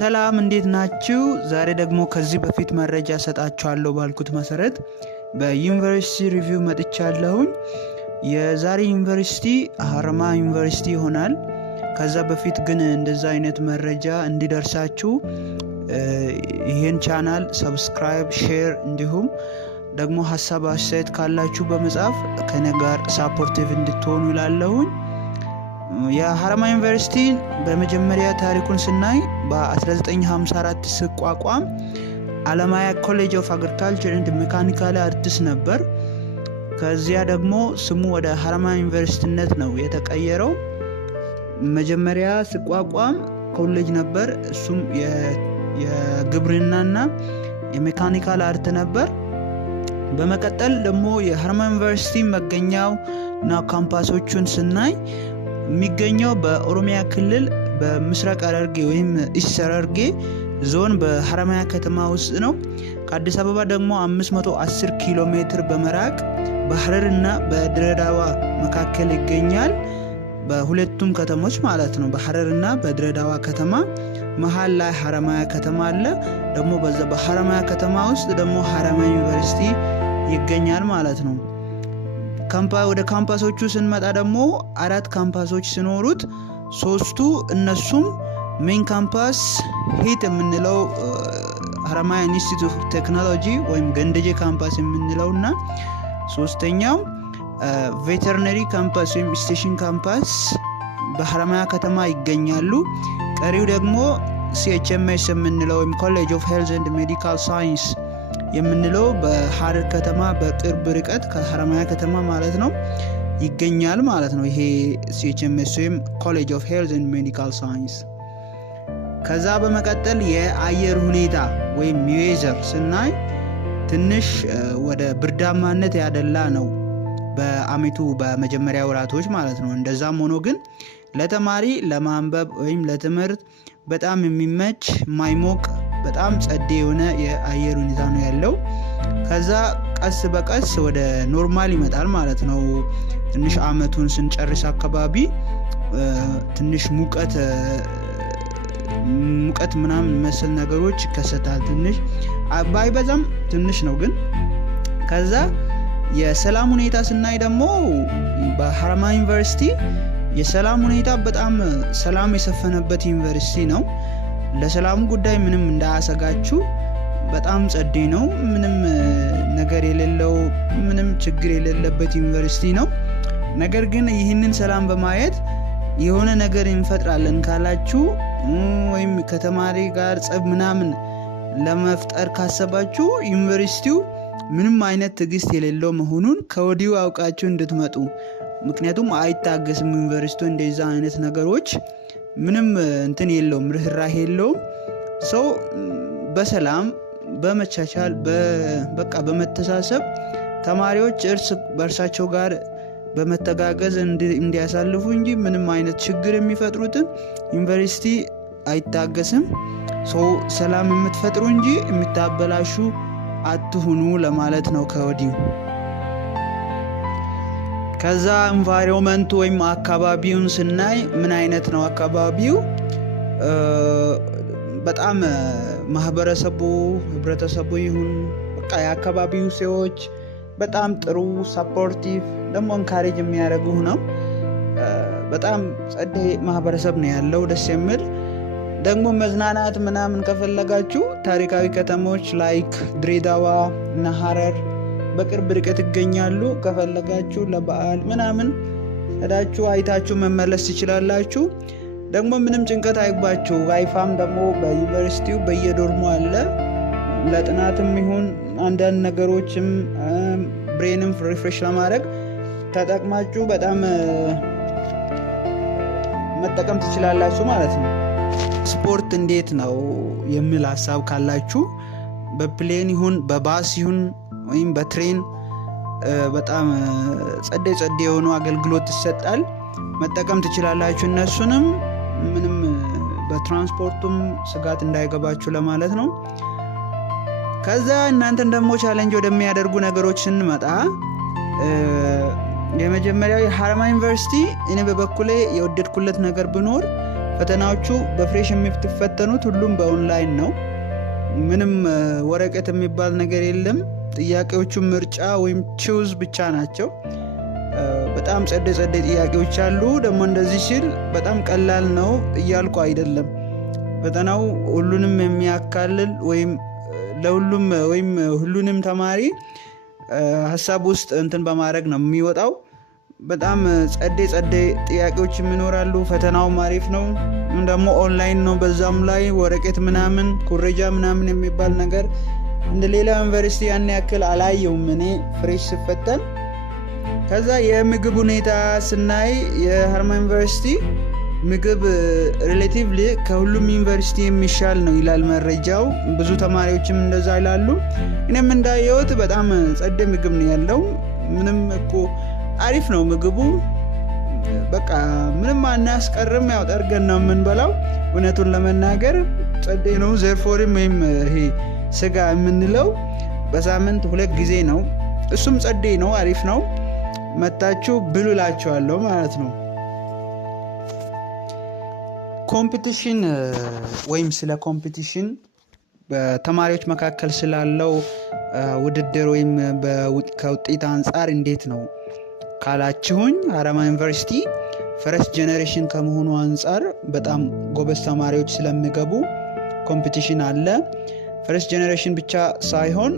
ሰላም እንዴት ናችሁ? ዛሬ ደግሞ ከዚህ በፊት መረጃ ሰጣችኋለሁ ባልኩት መሰረት በዩኒቨርሲቲ ሪቪው መጥቻለሁኝ። የዛሬ ዩኒቨርሲቲ ሀረማያ ዩኒቨርሲቲ ይሆናል። ከዛ በፊት ግን እንደዛ አይነት መረጃ እንዲደርሳችሁ ይሄን ቻናል ሰብስክራይብ፣ ሼር እንዲሁም ደግሞ ሀሳብ አስተያየት ካላችሁ በመጻፍ ከኔ ጋር ሳፖርቲቭ እንድትሆኑ ይላለሁኝ። የሀረማያ ዩኒቨርሲቲ በመጀመሪያ ታሪኩን ስናይ በ1954 ሲቋቋም አለማያ ኮሌጅ ኦፍ አግሪካልቸር ኤንድ ሜካኒካል አርትስ ነበር። ከዚያ ደግሞ ስሙ ወደ ሀረማያ ዩኒቨርሲቲነት ነው የተቀየረው። መጀመሪያ ሲቋቋም ኮሌጅ ነበር፣ እሱም የግብርናና የሜካኒካል አርት ነበር። በመቀጠል ደግሞ የሀረማያ ዩኒቨርሲቲ መገኛው እና ካምፓሶቹን ስናይ የሚገኘው በኦሮሚያ ክልል በምስራቅ ሐረርጌ ወይም ኢስት ሐረርጌ ዞን በሀረማያ ከተማ ውስጥ ነው። ከአዲስ አበባ ደግሞ 510 ኪሎ ሜትር በመራቅ በሐረርና በድሬዳዋ መካከል ይገኛል። በሁለቱም ከተሞች ማለት ነው። በሐረርና በድሬዳዋ ከተማ መሃል ላይ ሀረማያ ከተማ አለ። ደግሞ በዛ በሀረማያ ከተማ ውስጥ ደግሞ ሀረማያ ዩኒቨርሲቲ ይገኛል ማለት ነው። ወደ ካምፓሶቹ ስንመጣ ደግሞ 4 ካምፓሶች ሲኖሩት 3ቱ እነሱም ሜን ካምፓስ ሂት የምንለው ሀረማያ ኢንስቲትዩት ኦፍ ቴክኖሎጂ ወይም ገንደጄ ካምፓስ የምንለው እና 3ኛው ቬተርነሪ ካምፓስ ወይም ስቴሽን ካምፓስ በሀረማያ ከተማ ይገኛሉ። ቀሪው ደግሞ ሲኤችኤምኤስ የምንለው ወይም ኮሌጅ ኦፍ ሄልዝ ኤንድ ሜዲካል ሳይንስ የምንለው በሐረር ከተማ በቅርብ ርቀት ከሀረማያ ከተማ ማለት ነው ይገኛል ማለት ነው። ይሄ ሲኤችኤምኤስ ወይም ኮሌጅ ኦፍ ሄልዝ ኤንድ ሜዲካል ሳይንስ። ከዛ በመቀጠል የአየር ሁኔታ ወይም ዌዘር ስናይ ትንሽ ወደ ብርዳማነት ያደላ ነው በአመቱ በመጀመሪያ ወራቶች ማለት ነው። እንደዛም ሆኖ ግን ለተማሪ ለማንበብ ወይም ለትምህርት በጣም የሚመች ማይሞቅ በጣም ጸዴ የሆነ የአየር ሁኔታ ነው ያለው። ከዛ ቀስ በቀስ ወደ ኖርማል ይመጣል ማለት ነው። ትንሽ አመቱን ስንጨርስ አካባቢ ትንሽ ሙቀት ምናምን መሰል ነገሮች ይከሰታል። ትንሽ ባይበዛም ትንሽ ነው ግን። ከዛ የሰላም ሁኔታ ስናይ ደግሞ በሀረማያ ዩኒቨርሲቲ የሰላም ሁኔታ በጣም ሰላም የሰፈነበት ዩኒቨርሲቲ ነው። ለሰላሙ ጉዳይ ምንም እንዳያሰጋችሁ፣ በጣም ጸዴ ነው። ምንም ነገር የሌለው ምንም ችግር የሌለበት ዩኒቨርሲቲ ነው። ነገር ግን ይህንን ሰላም በማየት የሆነ ነገር እንፈጥራለን ካላችሁ ወይም ከተማሪ ጋር ጸብ ምናምን ለመፍጠር ካሰባችሁ ዩኒቨርሲቲው ምንም አይነት ትዕግስት የሌለው መሆኑን ከወዲሁ አውቃችሁ እንድትመጡ። ምክንያቱም አይታገስም ዩኒቨርሲቲው እንደዛ አይነት ነገሮች ምንም እንትን የለውም፣ ርህራሄ የለውም። ሰው በሰላም በመቻቻል በቃ በመተሳሰብ ተማሪዎች እርስ በእርሳቸው ጋር በመተጋገዝ እንዲያሳልፉ እንጂ ምንም አይነት ችግር የሚፈጥሩትን ዩኒቨርሲቲ አይታገስም። ሰው ሰላም የምትፈጥሩ እንጂ የምታበላሹ አትሁኑ ለማለት ነው ከወዲሁ። ከዛ ኢንቫይሮንመንቱ ወይም አካባቢውን ስናይ ምን አይነት ነው አካባቢው? በጣም ህብረተሰቡ ይሁን በቃ የአካባቢው ሰዎች በጣም ጥሩ ሰፖርቲቭ ደግሞ እንካሬጅ የሚያደርጉ ነው። በጣም ጸዴ ማህበረሰብ ነው ያለው፣ ደስ የሚል ደግሞ መዝናናት ምናምን ከፈለጋችሁ ታሪካዊ ከተሞች ላይክ ድሬዳዋ እና ሐረር በቅርብ ርቀት ይገኛሉ። ከፈለጋችሁ ለበዓል ምናምን ሄዳችሁ አይታችሁ መመለስ ትችላላችሁ። ደግሞ ምንም ጭንቀት አይግባችሁ። ዋይፋም ደግሞ በዩኒቨርሲቲው በየዶርሙ አለ። ለጥናትም ይሁን አንዳንድ ነገሮችም ብሬንም ሪፍሬሽ ለማድረግ ተጠቅማችሁ በጣም መጠቀም ትችላላችሁ ማለት ነው። ስፖርት እንዴት ነው የሚል ሀሳብ ካላችሁ በፕሌን ይሁን በባስ ይሁን ወይም በትሬን በጣም ጸዴ የሆኑ አገልግሎት ይሰጣል፣ መጠቀም ትችላላችሁ። እነሱንም ምንም በትራንስፖርቱም ስጋት እንዳይገባችሁ ለማለት ነው። ከዛ እናንተን ደግሞ ቻሌንጅ ወደሚያደርጉ ነገሮች ስንመጣ የመጀመሪያው የሀረማያ ዩኒቨርሲቲ እኔ በበኩሌ የወደድኩለት ነገር ቢኖር ፈተናዎቹ በፍሬሽ የምትፈተኑት ሁሉም በኦንላይን ነው። ምንም ወረቀት የሚባል ነገር የለም። ጥያቄዎቹ ምርጫ ወይም ቹዝ ብቻ ናቸው። በጣም ጸደ ጥያቄዎች አሉ። ደግሞ እንደዚህ ሲል በጣም ቀላል ነው እያልኩ አይደለም። ፈተናው ሁሉንም የሚያካልል ወይም ለሁሉም ወይም ሁሉንም ተማሪ ሀሳብ ውስጥ እንትን በማድረግ ነው የሚወጣው። በጣም ጸደ ጥያቄዎች ይኖራሉ። ፈተናው አሪፍ ነው። ደግሞ ኦንላይን ነው። በዛም ላይ ወረቀት ምናምን ኩረጃ ምናምን የሚባል ነገር እንደ ሌላ ዩኒቨርሲቲ ያን ያክል አላየውም እኔ ፍሬሽ ስፈተን። ከዛ የምግብ ሁኔታ ስናይ የሀረማያ ዩኒቨርሲቲ ምግብ ሪሌቲቭሊ ከሁሉም ዩኒቨርሲቲ የሚሻል ነው ይላል መረጃው። ብዙ ተማሪዎችም እንደዛ ይላሉ። እኔም እንዳየሁት በጣም ጸደ ምግብ ነው ያለው። ምንም እኮ አሪፍ ነው ምግቡ። በቃ ምንም አናስቀርም። ያው ጠርገን ነው የምንበላው። እውነቱን ለመናገር ጸደ ነው። ዘርፎርም ወይም ይሄ ስጋ የምንለው በሳምንት 2 ጊዜ ነው። እሱም ጸደ ነው፣ አሪፍ ነው። መታችሁ ብሉ እላችኋለሁ ማለት ነው። ኮምፒቲሽን ወይም ስለ ኮምፒቲሽን በተማሪዎች መካከል ስላለው ውድድር ወይም ከውጤት አንጻር እንዴት ነው ካላችሁኝ፣ ሀረማያ ዩኒቨርሲቲ ፈርስት ጄኔሬሽን ከመሆኑ አንጻር በጣም ጎበዝ ተማሪዎች ስለሚገቡ ኮምፒቲሽን አለ። ፈርስት ጄኔሬሽን ብቻ ሳይሆን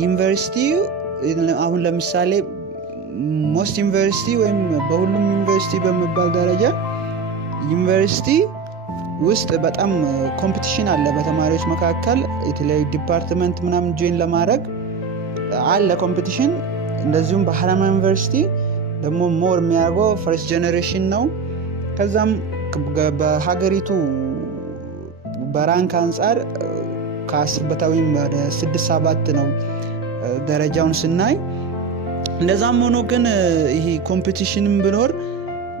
ዩኒቨርሲቲ አሁን ለምሳሌ ሞስት ዩኒቨርሲቲ ወይም በሁሉም ዩኒቨርሲቲ በመባል ደረጃ ዩኒቨርሲቲ ውስጥ በጣም ኮምፒቲሽን አለ በተማሪዎች መካከል። የተለያዩ ዲፓርትመንት ምናምን ጆይን ለማድረግ አለ ኮምፒቲሽን። እንደዚሁም በሀረማያ ዩኒቨርሲቲ ደግሞ ሞር የሚያደርገው ፈርስት ጄኔሬሽን ነው። ከዛም በሀገሪቱ በራንክ አንጻር ከ10 በታዊም ወደ 6-7 ነው ደረጃውን ስናይ። እንደዛም ሆኖ ግን ይሄ ኮምፒቲሽንም ቢኖር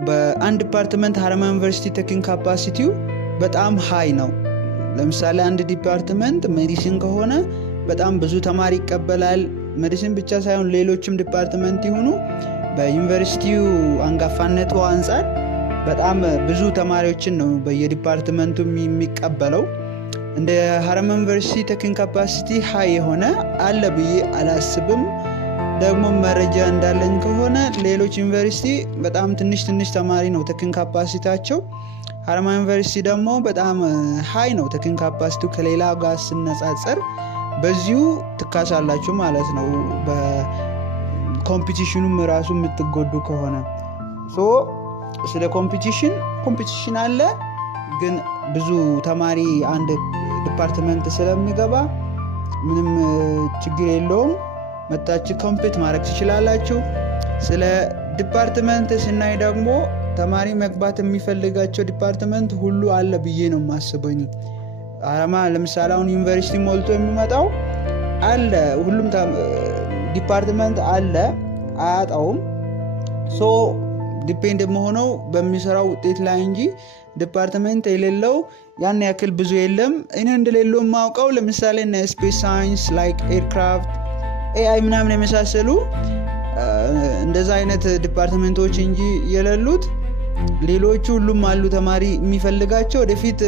በአንድ ዲፓርትመንት ሀረማያ ዩኒቨርሲቲ ቴኪንግ ካፓሲቲው በጣም ሃይ ነው። ለምሳሌ አንድ ዲፓርትመንት ሜዲሲን ከሆነ በጣም ብዙ ተማሪ ይቀበላል። ሜዲሲን ብቻ ሳይሆን ሌሎችም ዲፓርትመንት ይሁኑ በዩኒቨርሲቲው አንጋፋነቱ አንጻር በጣም ብዙ ተማሪዎችን ነው በየዲፓርትመንቱ የሚቀበለው። እንደ ሀረማያ ዩኒቨርሲቲ ቴኪንግ ካፓሲቲ ሃይ የሆነ አለ ብዬ አላስብም። ደግሞ መረጃ እንዳለኝ ከሆነ ሌሎች ዩኒቨርሲቲ በጣም ትንሽ ተማሪ ነው ቴኪንግ ካፓሲቲያቸው። ሀረማያ ዩኒቨርሲቲ ደግሞ በጣም ሃይ ነው ቴኪንግ ካፓሲቲው ከሌላ ጋር ሲነጻጸር። በዚሁ ትካሳላችሁ ማለት ነው በኮምፒቲሽኑም ራሱ የምትጎዱ ከሆነ። ስለ ኮምፒቲሽን አለ፣ ግን ብዙ ተማሪ አንድ ዲፓርትመንት ስለሚገባ ምንም ችግር የለውም። መታችሁ ኮምፒት ማድረግ ትችላላችሁ። ስለ ዲፓርትመንት ስናይ ደግሞ ተማሪ መግባት የሚፈልጋቸው ዲፓርትመንት ሁሉ አለ ብዬ ነው የማስበው። ሀረማያ ለምሳሌ አሁን ዩኒቨርሲቲ ሞልቶ የሚመጣው አለ፣ ሁሉም ዲፓርትመንት አለ፣ አያጣውም። ዲፔንድ መሆነው በሚሰራው ውጤት ላይ እንጂ ዲፓርትመንት የሌለው ያን ያክል ብዙ የለም። እኔ እንደሌለው የማውቀው ለምሳሌ ስፔስ ሳይንስ ላይክ ኤርክራፍት፣ ኤአይ ምናምን የመሳሰሉ እንደዛ አይነት ዲፓርትመንቶች እንጂ የሌሉት ሌሎቹ ሁሉም አሉ ተማሪ የሚፈልጋቸው። ወደፊት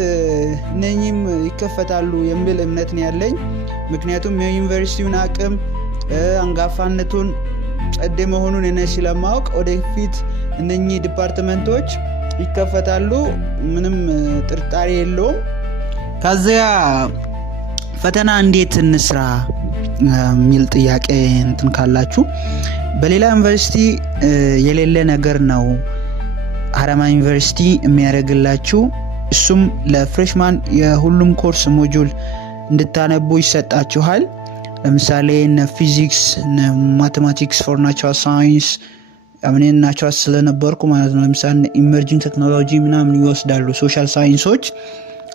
እነኚህም ይከፈታሉ የሚል እምነት ነው ያለኝ። ምክንያቱም የዩኒቨርሲቲውን አቅም አንጋፋነቱን ጸደ መሆኑን እኔ ስለማውቅ ወደፊት እነኚህ ዲፓርትመንቶች ይከፈታሉ፣ ምንም ጥርጣሬ የለውም። ከዚያ ፈተና እንዴት እንስራ የሚል ጥያቄ እንትን ካላችሁ በሌላ ዩኒቨርሲቲ የሌለ ነገር ነው ሀረማያ ዩኒቨርሲቲ የሚያደርግላችሁ። እሱም ለፍሬሽማን የሁሉም ኮርስ ሞጁል እንድታነቡ ይሰጣችኋል። ለምሳሌ ፊዚክስ፣ ማቴማቲክስ ፎር ናቹራል ሳይንስ አምኔን ናቹራል ስለነበርኩ ማለት ነው። ለምሳሌ ኢመርጂንግ ቴክኖሎጂ ምናምን ይወስዳሉ። ሶሻል ሳይንሶች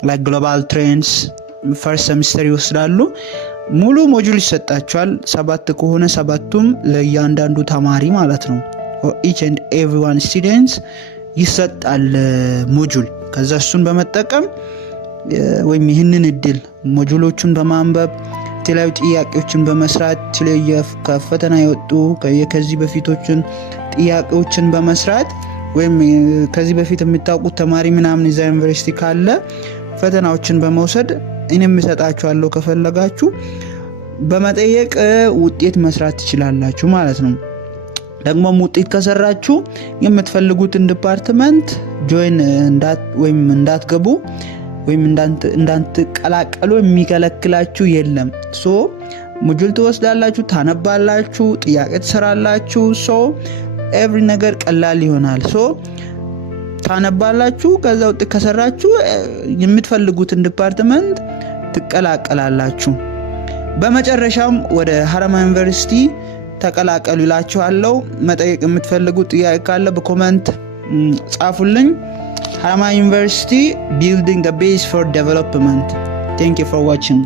ላይክ ግሎባል ትሬንድስ ፈርስት ሴሚስተር ይወስዳሉ። ሙሉ ሞጁል ይሰጣቸዋል። 7 ከሆነ 7ቱም ለእያንዳንዱ ተማሪ ማለት ነው። each and everyone students ይሰጣል ሞጁል። ከዛ እሱን በመጠቀም ወይም ይህንን እድል ሞጁሎቹን በማንበብ የተለያዩ ጥያቄዎችን በመስራት ከፈተና የወጡ ከዚህ በፊቶችን ጥያቄዎችን በመስራት ወይም ከዚህ በፊት የምታውቁት ተማሪ ምናምን እዛ ዩኒቨርሲቲ ካለ ፈተናዎችን በመውሰድ እኔም እሰጣችኋለሁ። ከፈለጋችሁ በመጠየቅ ውጤት መስራት ትችላላችሁ ማለት ነው። ደግሞ ውጤት ከሰራችሁ የምትፈልጉትን ዲፓርትመንት ጆይን እንዳትገቡ ወይም እንዳትቀላቀሉ የሚከለክላችሁ የለም። ሞጁል ትወስዳላችሁ፣ ታነባላችሁ፣ ጥያቄ ትሰራላችሁ። ኤቭሪ ነገር ቀላል ይሆናል። ታነባላችሁ፣ ከዛ ውጤት ከሰራችሁ የምትፈልጉትን ዲፓርትመንት ትቀላቀላላችሁ። በመጨረሻም ወደ ሀረማያ ዩኒቨርሲቲ ተቀላቀሉ ይላችኋለሁ። መጠየቅ የምትፈልጉት ጥያቄ ካለ በኮሜንት ጻፉልኝ። ሀረማያ ዩኒቨርሲቲ building the base for development. Thank you for watching.